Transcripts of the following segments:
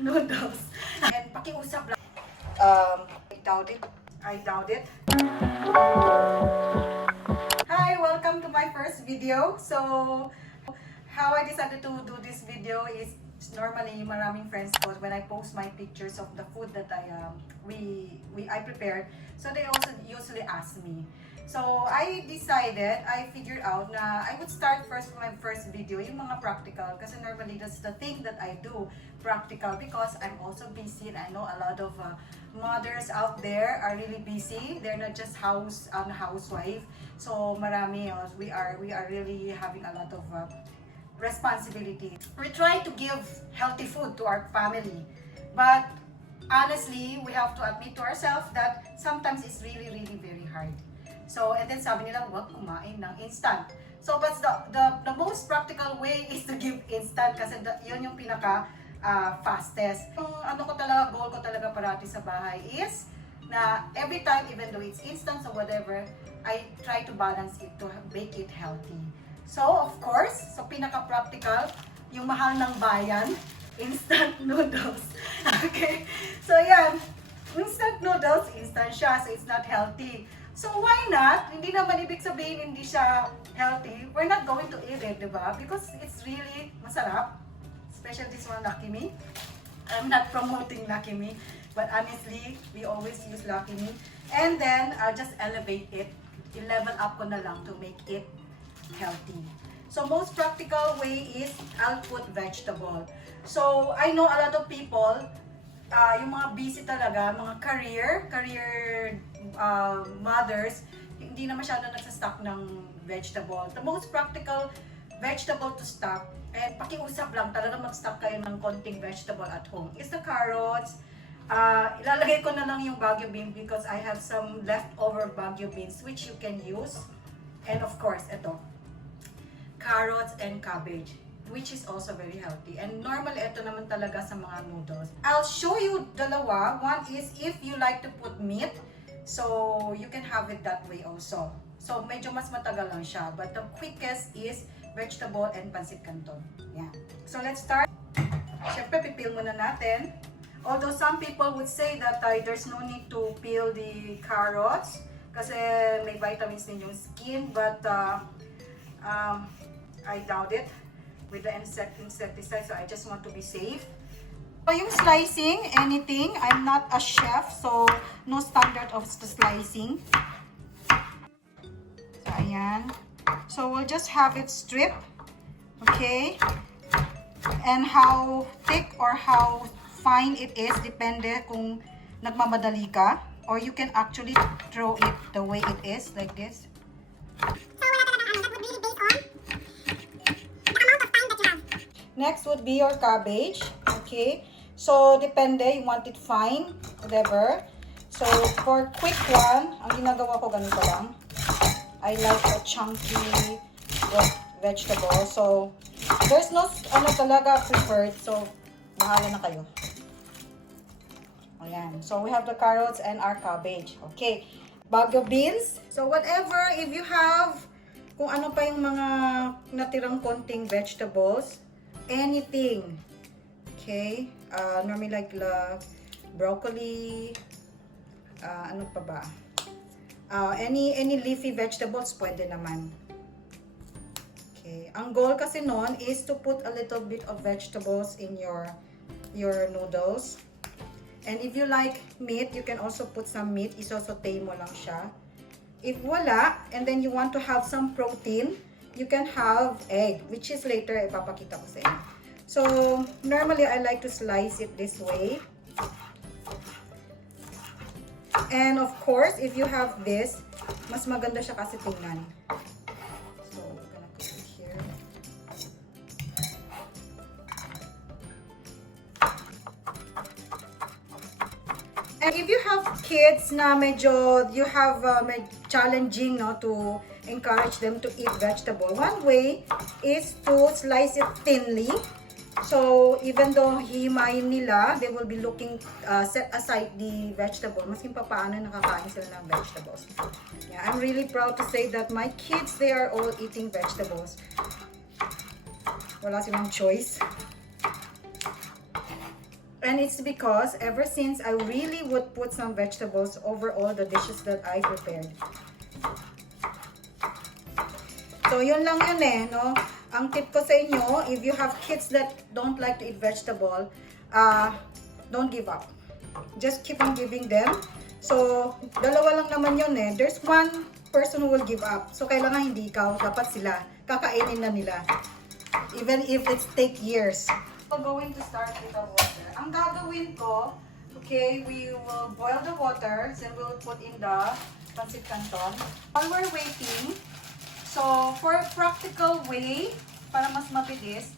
noodles. And pakiusap lang. I doubt it. Hi, welcome to my first video. So, how I decided to do this video is normally maraming friends ko when I post my pictures of the food that I prepared. So they also usually ask me. So I figured out na I would start first my first video, yung mga practical. Kasi normally that's the thing that I do, practical, because I'm also busy and I know a lot of mothers out there are really busy. They're not just housewife. So marami, we are really having a lot of responsibility. We try to give healthy food to our family, but honestly, we have to admit to ourselves that sometimes it's really very hard. So, and then sabi nila, huwag kumain ng instant. So, but the most practical way is to give instant kasi yun yung pinaka fastest. Yung goal ko talaga parati sa bahay is na every time, even though it's instant or whatever, I try to balance it to make it healthy. So, of course, so pinaka-practical, yung mahal ng bayan, instant noodles. Okay? So, yan. Instant noodles, instant siya, so it's not healthy. So, why not? Hindi naman ibig sabihin hindi siya healthy. We're not going to eat it, diba? Because it's really masarap. Especially this one, Lucky Me. I'm not promoting Lucky Me, but honestly, we always use Lucky Me. And then, I'll just elevate it. I-level up ko na lang to make it healthy. So most practical way is I'll put vegetable. So I know a lot of people, yung mga busy talaga, mga career mothers, hindi na masyado nagsastock ng vegetable. The most practical vegetable to stock, and pakiusap lang talaga mag-stock kayo ng konting vegetable at home, is the carrots. Ilalagay ko na lang yung Baguio bean because I have some leftover Baguio beans which you can use. And of course, ito, carrots and cabbage, which is also very healthy. And normally, ito naman talaga sa mga noodles. I'll show you dalawa. One is if you like to put meat, so you can have it that way also. So medyo mas matagal lang siya. But the quickest is vegetable and Pancit Canton. Yeah. So let's start. Siyempre, pipil muna natin. Although some people would say that there's no need to peel the carrots kasi may vitamins din yung skin, but I doubt it with the insecticide, so I just want to be safe. So yung slicing, anything, I'm not a chef, so no standard of the slicing. So ayan. So we'll just have it strip, okay? And how thick or how fine it is, depende kung nagmamadali ka, or you can actually throw it the way it is, like this. Next would be your cabbage, okay? So, depende, you want it fine, whatever. So, for quick one, ang ginagawa ko ganito lang. I like a chunky vegetable. So, there's no, talaga preferred. So, bahala na kayo. Ayan. So, we have the carrots and our cabbage. Okay. Baguio beans. So, whatever, if you have, kung ano pa yung mga natirang konting vegetables, anything. Okay? Normally like broccoli, ano pa ba? Any leafy vegetables, pwede naman. Okay. Ang goal kasi nun is to put a little bit of vegetables in your noodles. And if you like meat, you can also put some meat. Isosote mo lang siya. If wala, and then you want to have some protein, you can have egg, which is later ipapakita ko sa inyo. So, normally I like to slice it this way. And of course, if you have this, mas maganda siya kasi tingnan. So, we're gonna put it here. And if you have kids na medyo, you have challenging, no, to encourage them to eat vegetable, one way is to slice it thinly. So, even though hihimayin nila, they will be looking, set aside the vegetable. Maskin pa paano nakakain sila ng vegetables. Yeah, I'm really proud to say that my kids, they are all eating vegetables. Wala silang choice. And it's because ever since I really would put some vegetables over all the dishes that I prepared. So yun lang yun eh, no? Ang tip ko sa inyo, if you have kids that don't like to eat vegetable, don't give up. Just keep on giving them. So, dalawa lang naman yun eh. There's one person who will give up. So, kailangan hindi ikaw, dapat sila. Kakainin na nila. Even if it take years. We're going to start with the water. Ang gagawin ko, okay, we will boil the water, then we'll put in the Pancit Canton. While we're waiting, so for a practical way, para mas mabilis,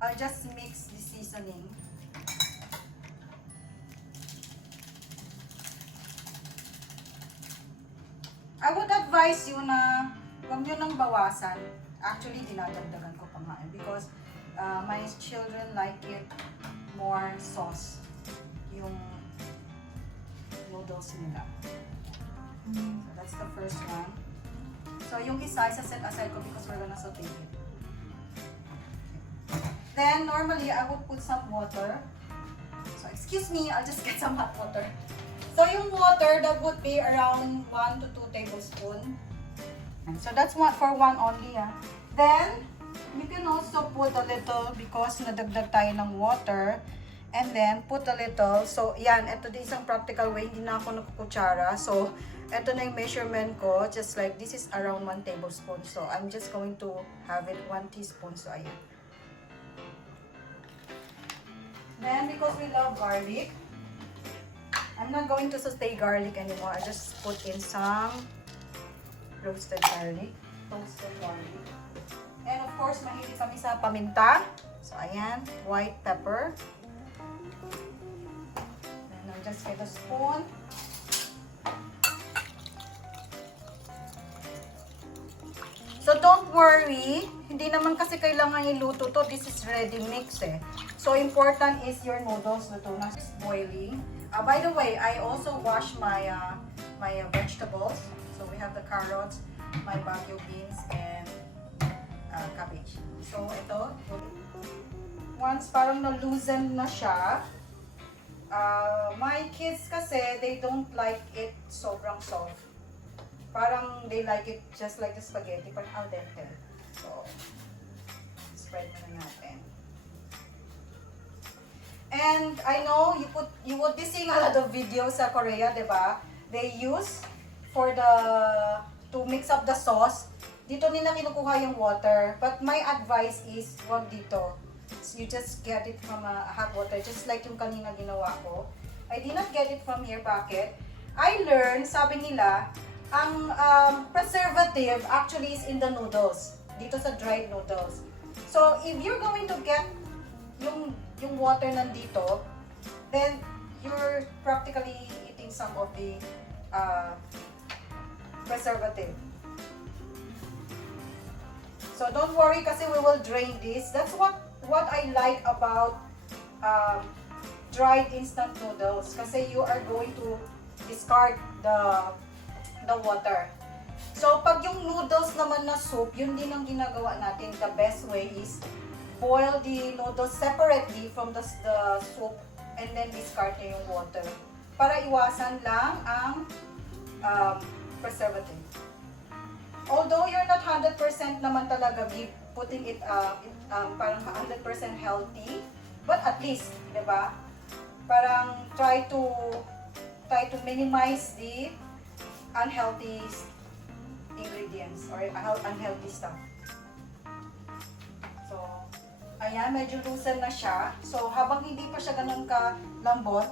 I'll just mix the seasoning. I would advise you na huwag nyo nang bawasan. Actually, dinadagdagan ko pa nga because my children like it more sauce, yung noodles nila. So that's the first one. So yung isa, set aside ko because we're gonna saute it. Then normally I would put some water. So excuse me, I'll just get some hot water. So yung water, that would be around 1 to 2 tablespoons. So that's one for one only. Then you can also put a little because nadagdag tayo ng water. And then put a little. So yan, ito din isang practical way. Hindi na ako nagkukutsara. So ito na yung measurement ko. Just like this is around 1 tablespoon. So I'm just going to have it 1 teaspoon. So ayan. Then because we love garlic, I'm not going to saute garlic anymore. I just put in some roasted garlic. And of course, mahilig kami sa paminta. So, ayan, white pepper. And I'll just get a spoon. So, don't worry. Hindi naman kasi kailangan iluto to. This is ready mix eh. So, important is your noodles luto na. It's boiling. By the way, I also wash my vegetables. So we have the carrots, my Baguio beans, and cabbage. So ito, once parang na-loosen na siya, my kids kasi, they don't like it sobrang soft. Parang they like it just like the spaghetti, parang al dente. So, spread na natin. And I know you would be seeing a lot of videos sa Korea, diba? They use to mix up the sauce. Dito nila kinukuha yung water. But my advice is, wag dito. So you just get it from a hot water, just like yung kanina ginawa ko. I did not get it from here. Bakit? I learned, sabi nila, ang preservative actually is in the noodles. Dito sa dried noodles. So if you're going to get yung water nandito, then you're practically eating some of the preservative. So don't worry kasi we will drain this. That's what I like about dried instant noodles kasi you are going to discard the water. So pag yung noodles naman na soup, yun din ang ginagawa natin. The best way is boil the noodles separately from the soup and then discard na yung water. Para iwasan lang ang preservative. Although you're not 100% naman talaga putting it parang 100% healthy, but at least, diba? Parang try to minimize the unhealthy ingredients or unhealthy stuff. So, ayan, medyo loosen na siya. So, habang hindi pa siya ganun kalambot,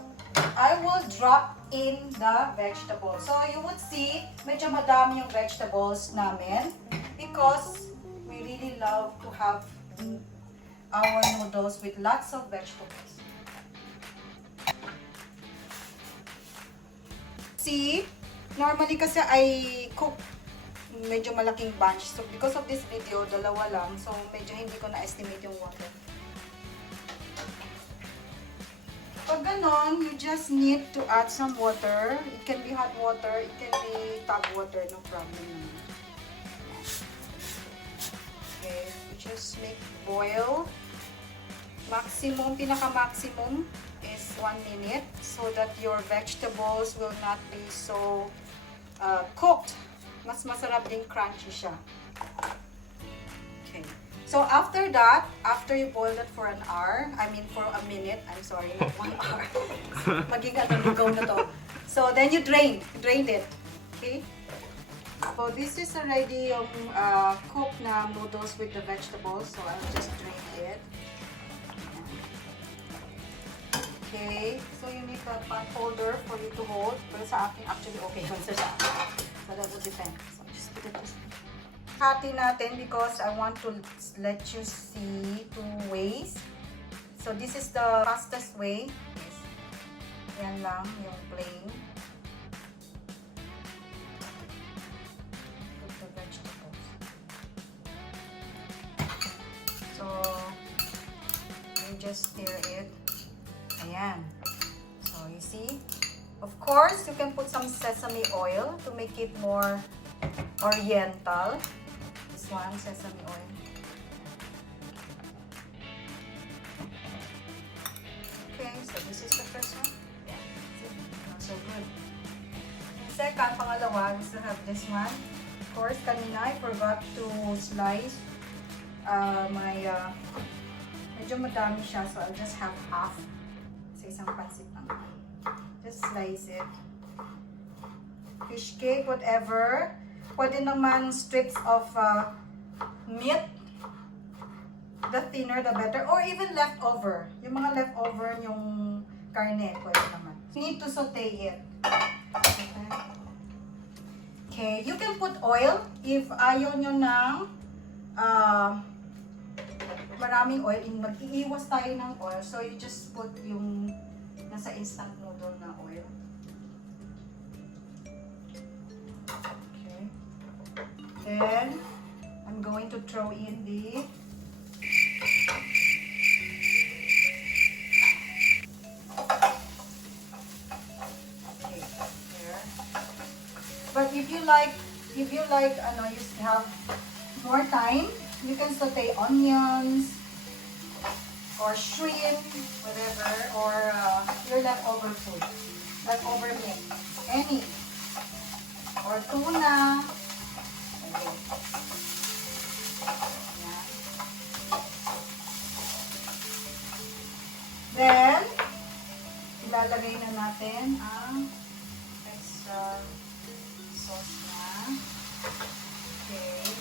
I will drop in the vegetables. So, you would see, medyo madami yung vegetables namin because we really love to have our noodles with lots of vegetables. See, normally kasi I cook medyo malaking bunch. So, because of this video, dalawa lang. So, medyo hindi ko na-estimate yung water. Pag ganon, you just need to add some water. It can be hot water, it can be tap water, no problem naman. Okay, you just make boil. Maximum, pinaka-maximum is 1 minute so that your vegetables will not be so cooked. Mas masarap din crunchy siya. Okay. So after that, after you boil it for an hour, I mean for a minute, I'm sorry, not 1 hour. Maging ligaw na to. So then you drain it. Okay? So this is already yung cooked na noodles with the vegetables. So I'll just drain it. Okay, so you need a pot holder for you to hold. Pero sa akin, actually okay yun sa akin. So that will depend. So just put it this way. Hati natin because I want to let you see 2 ways. So this is the fastest way. Yan lang, yung plain. Put the vegetables. So you just stir it. Ayan. So, you see? Of course, you can put some sesame oil to make it more oriental. This one, sesame oil. Okay, so this is the first one. Yeah, not so good. And second, pangalawa, we still have this one. Of course, kanina, I forgot to slice medyo madami siya, so I'll just have half. Isang pancit lang. Just slice it. Fish cake, whatever. Pwede naman strips of meat. The thinner, the better. Or even leftover. Yung mga leftover yung karne, pwede naman. You need to saute it. Okay, you can put oil if ayaw nyo ng maraming oil. Mag-iiwas tayo ng oil. So, you just put yung nasa instant noodle na oil. Okay. Then, I'm going to throw in the okay, there. But if you like, you have more time, you can saute onions or shrimp, whatever, or your leftover food, leftover meat, any, or tuna. Okay. Then, ilalagay na natin ang extra sauce na. Okay.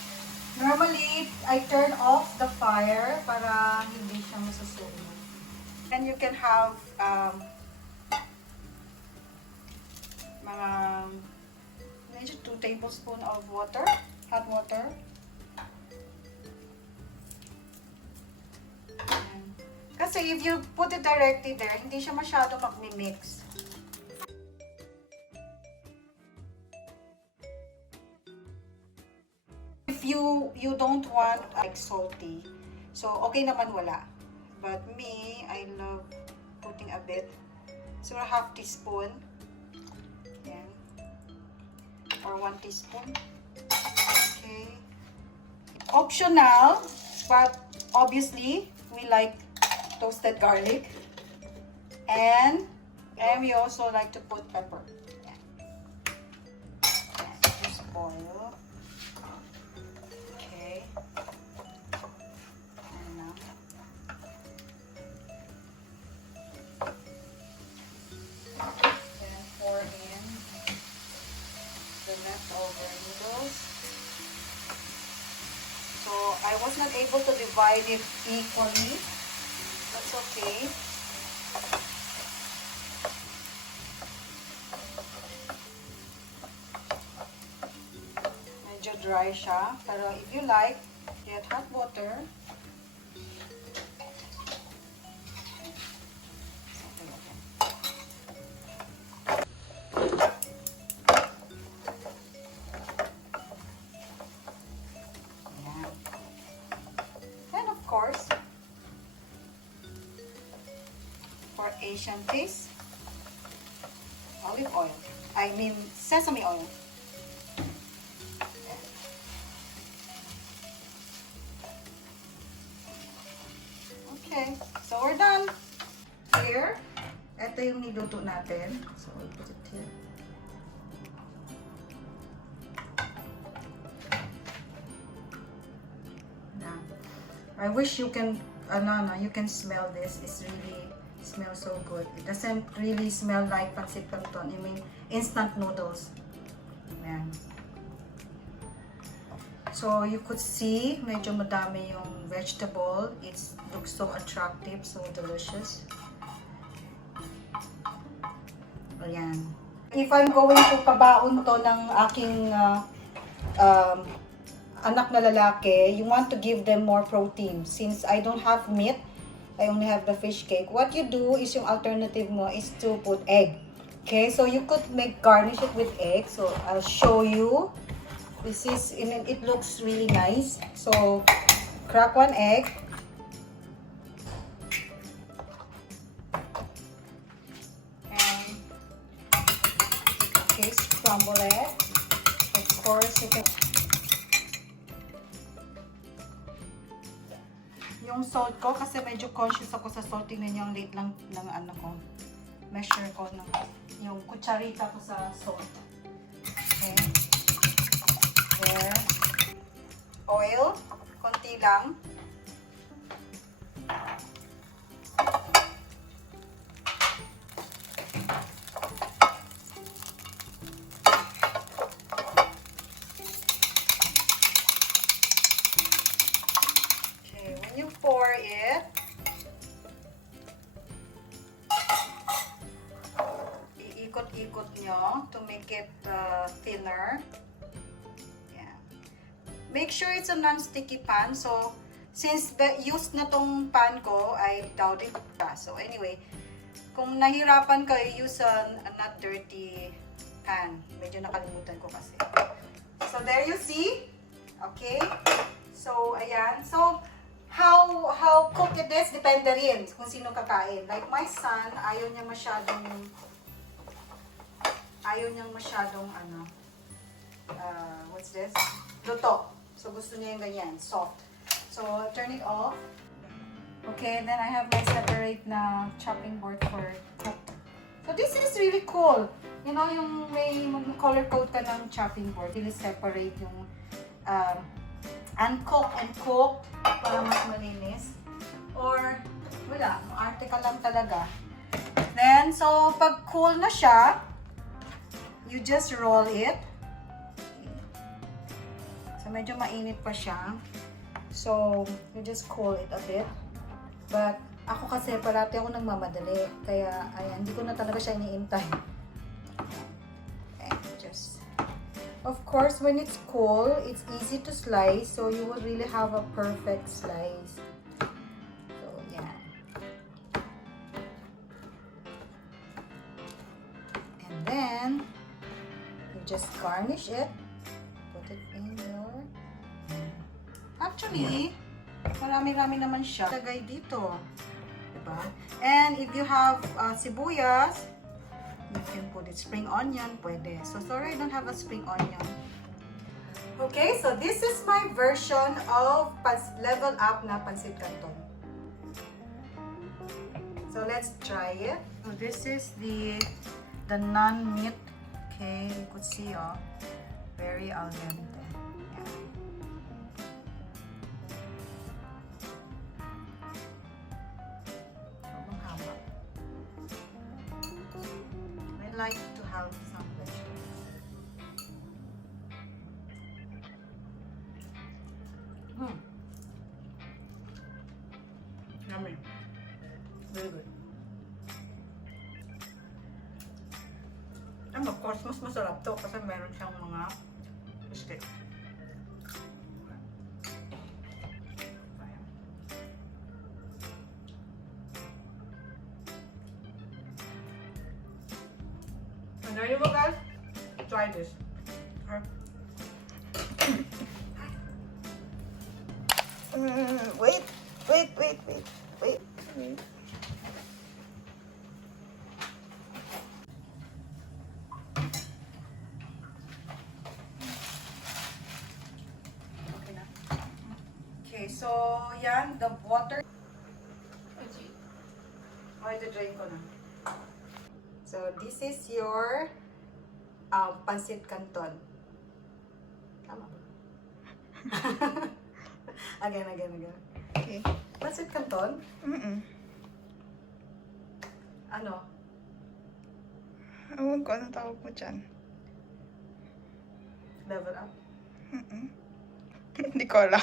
Normally, I turn off the fire para hindi siya masusunog. And you can have mga medyo 2 tablespoons of water, hot water. Ayan. Kasi if you put it directly there, hindi siya masyado mag-mix. If you don't want like salty, so okay naman wala. But me, I love putting a bit. So half teaspoon. Yan. Or 1 teaspoon. Okay. Optional, but obviously we like toasted garlic. And we also like to put pepper. Yan. Yan. Just boil. I was not able to divide it equally. That's okay. Medyo dry siya. Pero if you like, get hot water. Course, for Asian taste, olive oil. I mean sesame oil. Okay, so we're done. Here, Ito yung niluto natin. So, we'll put it here. Now, I wish you can, you can smell this. It's really smells so good. It doesn't really smell like Pancit Canton. I mean, instant noodles. Ayan. So, you could see, medyo madami yung vegetable. It looks so attractive, so delicious. Ayan. If I'm going to pabaon to ng aking anak na lalaki, you want to give them more protein. Since I don't have meat, I only have the fish cake. What you do is yung alternative mo is to put egg. Okay, so you could garnish it with egg. So I'll show you. This is, it looks really nice. So crack one egg. And okay, scramble it. Of course, you can. Yung salt ko, kasi medyo conscious ako sa salt. Tingnan niyo ang late lang ng ano ko. Measure ko ng yung kutsarita ko sa salt. Okay. There. Oil. Konti lang. Pour it. Iikot-ikot nyo to make it thinner. Yeah. Make sure it's a non-sticky pan. So, since used na tong pan ko, I doubt it. So, anyway, kung nahirapan ka, use a not dirty pan. Medyo nakalimutan ko kasi. So, there you see. Okay. So, ayan. So, how cooked it is, depende rin kung sino kakain. Like my son, ayaw niyang masyadong what's this? Luto. So gusto niya yung ganyan, soft. So turn it off. Okay, then I have my separate na chopping board for cooked. So this is really cool. You know, yung may color code ka ng chopping board, really separate yung uncooked and cooked para mas malinis. Or, wala, arte ka lang talaga. Then, so, pag cool na siya, you just roll it. So, medyo mainit pa siya. So, you just cool it a bit. But, ako kasi, parati ako nagmamadali. Kaya, ayan, hindi ko na talaga siya iniintay. Okay, just... Of course, when it's cold, it's easy to slice, so you will really have a perfect slice. So, yeah. And then, you just garnish it. Put it in your... Actually, marami-rami naman siya. Lagay dito. Diba? And if you have sibuyas, you can put it spring onion, pwede. So sorry, I don't have a spring onion. Okay, so this is my version of level up na Pancit Canton. So let's try it. So this is the non-meat. Okay, you could see, oh, very al dente. Like to have some vegetables. Yummy. Very good. And of course, mas masarap to kasi meron siyang mga biscuit. And there you go, guys. Try this. Okay. Wait. Okay, so yan, the water. Ay, the drain ko na. So, this is your Pancit Canton. Tama ba? Again. Okay. Pancit Canton? Ano? Ewan ko, anong tawag mo dyan? Level up? Hindi ko alam.